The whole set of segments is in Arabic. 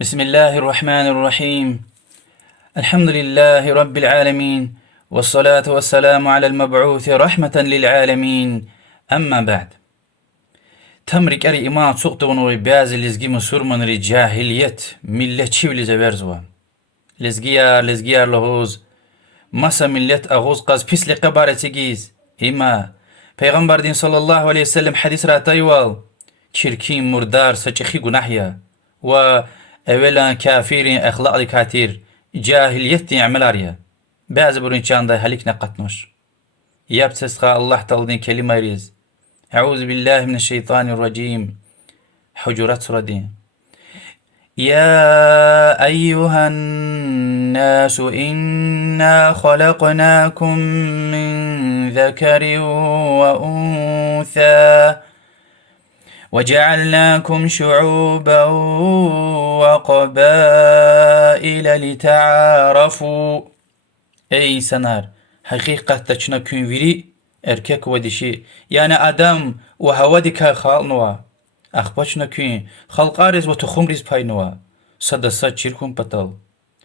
بسم الله الرحمن الرحيم. الحمد لله رب العالمين، والصلاة والسلام على المبعوث رحمة للعالمين. أما بعد، تمرك أري إما تسقطون وبياز لزجي مسور من جاهلية ملة شيو لزبرزوا لزجيار لهوز مسا ملة أغوز قاز بيس لقبارة تجيز إما پیغمبر دين صلى الله عليه وسلم حديث را تايوال چركين مردار سچخي گناحيا و اولا كافرين اخلاق كاتير جاهليت يعملاريا بعض برون چاندا هلك نقطنوش يابتسخا الله تلدين كلمة ريز. أعوذ بالله من الشيطان الرجيم. حجرات ردين. يا أيها الناس إنا خلقناكم من ذكر وأنثى وجعلناكم شعوبا وقبائل لتعارفوا. Ey insanlar, hakikatte çına kün viri erkek ve dişi yani adam ve hava dika khalnwa akhbachna kün khalqariz ve tukhumriz paynwa sadasat çirkun patal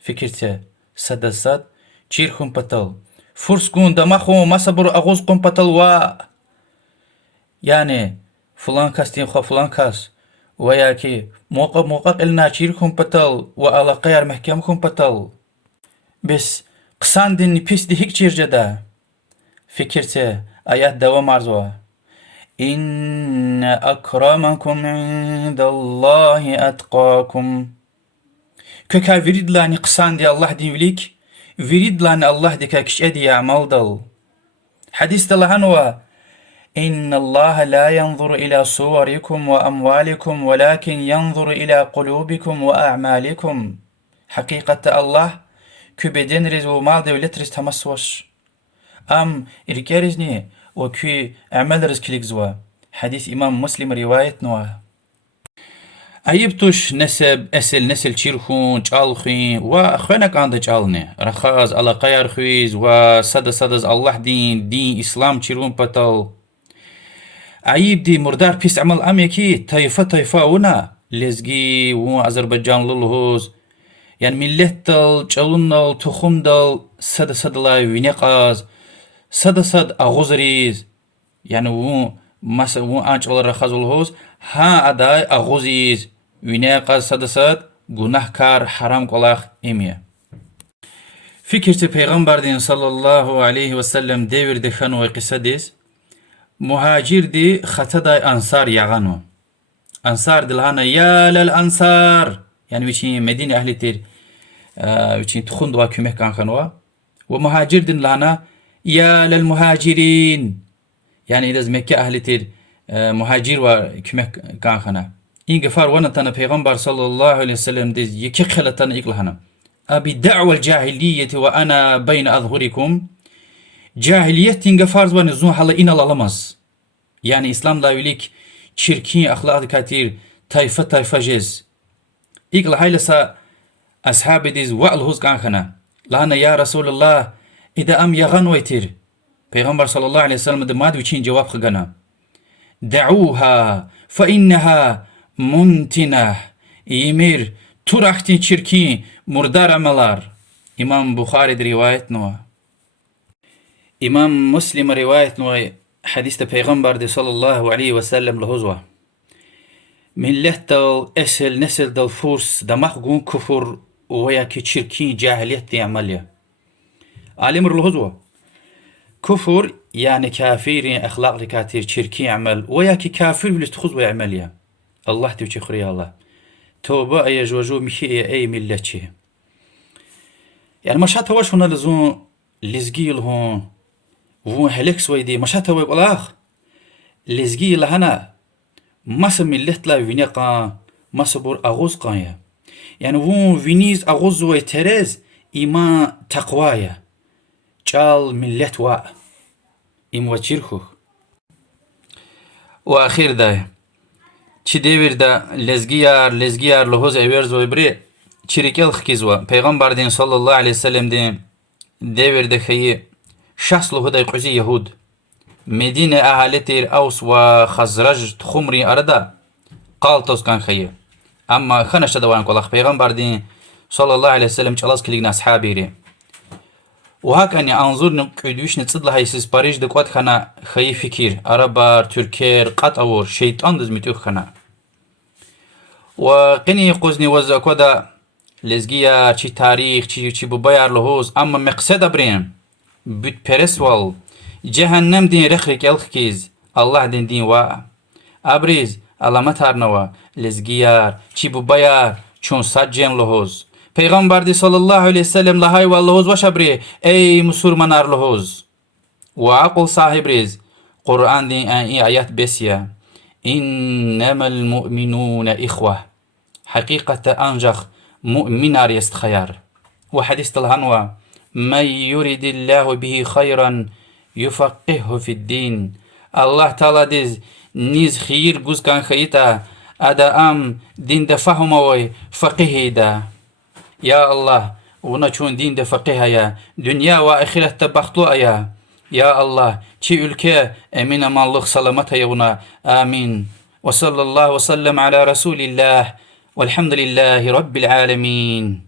fikirte sadasat çirkun patal furs kun damakhu masabur aguz kun patal wa yani فلان كاس تيخو فلان كاس وياكي موقع إلنا تشيركم بطل وعلى قيار محكمكم بطل بس قسان دين بيس دي هيك تشير جدا فكرته آيات دوام عرضوا إن أكرمكم عند الله أتقاكم كاكا فريد لاني قسان دي الله دي وليك فريد لاني الله دي كاكش أدي يعمل دل حديث دلهانوا إن الله لا ينظر إلى صوركم وأموالكم ولكن ينظر إلى قلوبكم وأعمالكم. حقيقة الله كبدن رز ومال دولت رز تمسوش أم إركارزني وكي أعمال رز كليكزوا. حديث إمام مسلم رواية نوا أيبتوش نسب أسل نسل تشيرخون تشالخي وأخوانك عند تشالني رخاز على قيار خويز وصدز الله دين إسلام تشيرون بطل عيب دي مردار بيس عمل أميكي طيفة ونا لزجي و أذربيجان للهوز يعني ملتل چلونل تخمدل صد لا وينقاز صد أغوزريز يعني و مس و أنچ ولا رخاز الهوز ها أداي أغوزيز وينقاز صد گناهكار حرام قلاخ إمية. فكرة پیغمبر دين صلى الله عليه وسلم ديور دخن وقصة ديس مهاجر دي خطداي أنصار يغانو أنصار دلهانا يا للأنصار يعني وشين مدينة أهل تير وشين تخون دوا كمه كان خنوا ومهاجر دين لهانا يا للمهاجرين يعني إذا مكة أهل تير مهاجر وكمه كان خنا إن غفار وانا تانا پیغمبر صلى الله عليه وسلم دي يكي خلطانا إقلهانا أبي دعوة الجاهلية وأنا بين أظهركم جاهلية غفارز وان زون حالا إن الالماز يعني إسلام لا يليك çirkin أخلاق كاتير طيفة جيز إقل هايلسا أصحاب ديز وعلهوز كان خنا لهنا يا رسول الله إذا أم يغن ويتير پیغمبر صلى الله عليه وسلم دماد وچين جواب خغنا دعوها فإنها منتنة يمير ترختين çirkin murdar amalar. إمام بخاري رواية نوا إمام مسلم رواية نوع حديث پیغمبر دي صلى الله عليه وسلم لهزوه ملت دل أسل نسل دل فرس دماغ گون كفر وياكي چركين جاهليت دي عملية عالم لهزوه كفر يعني كافرين أخلاق لكاتير چركين عمل وياكي كافر ولستخوز ويعملية الله تيوچي خريا الله توبة أي جوجو مخي أي ملتشي يعني مشات هواش هنا لزون لزقيل هون وون هلكس ويدي مشات هوا يقولاخ لزقي لهنا مس ملت لا وينقا مسبور أغوز قايا يعني وون فينيز أغوز ويترز إما تقوايا جال ملت وا إم وچيرخو وأخير داي چي ديوير دا لزقيار لهوز ايورز ويبري چيريكل خكيزوا پیغمبر دين صلى الله عليه وسلم دين ديوير دا خي شخص له هدا يقوزي يهود مدينة أهالتير أوس وخزرج تخمري أردا قالتوس كان خيه اما خنش دوان قلق پیغمبر دین صلى الله عليه وسلم چلاز کلیگنا اصحابی ری و هاکنی انظور نقیدوش نتصد لهای سیز پاریج دکوات خنا خی فکر عربار ترکیر قط اور شیطان دز میتو خنا و قنی قزنی وزا کدا لزگیا چی تاریخ چی بو بیار لهوز اما مقصد بریم بيت بيرسوال جهنم دين رخرك الخكيز الله دين وا ابريز علامت هرنوا لزگیار چی بو بیار چون سجن لهوز پیغمبر دی صلی الله علیه وسلم لهای و لهوز وش ابری ای مسلمانار لهوز و عقل صاحب ریز قرآن دین ای آیات بسیا انما المؤمنون اخوه حقیقت انجخ مؤمنار است خيار وحديث الهنوى من يريد الله به خيرا يفقهه في الدين الله تعالى ديز نيز خير جوز كان خيتا أدا دين دا فهموي فقيه دا يا الله ونچون دين دا فقيه يا دنيا وآخرة تبختو يا الله چي ülke emin amanlık salamat hayuna آمين وصلى الله وسلم على رسول الله والحمد لله رب العالمين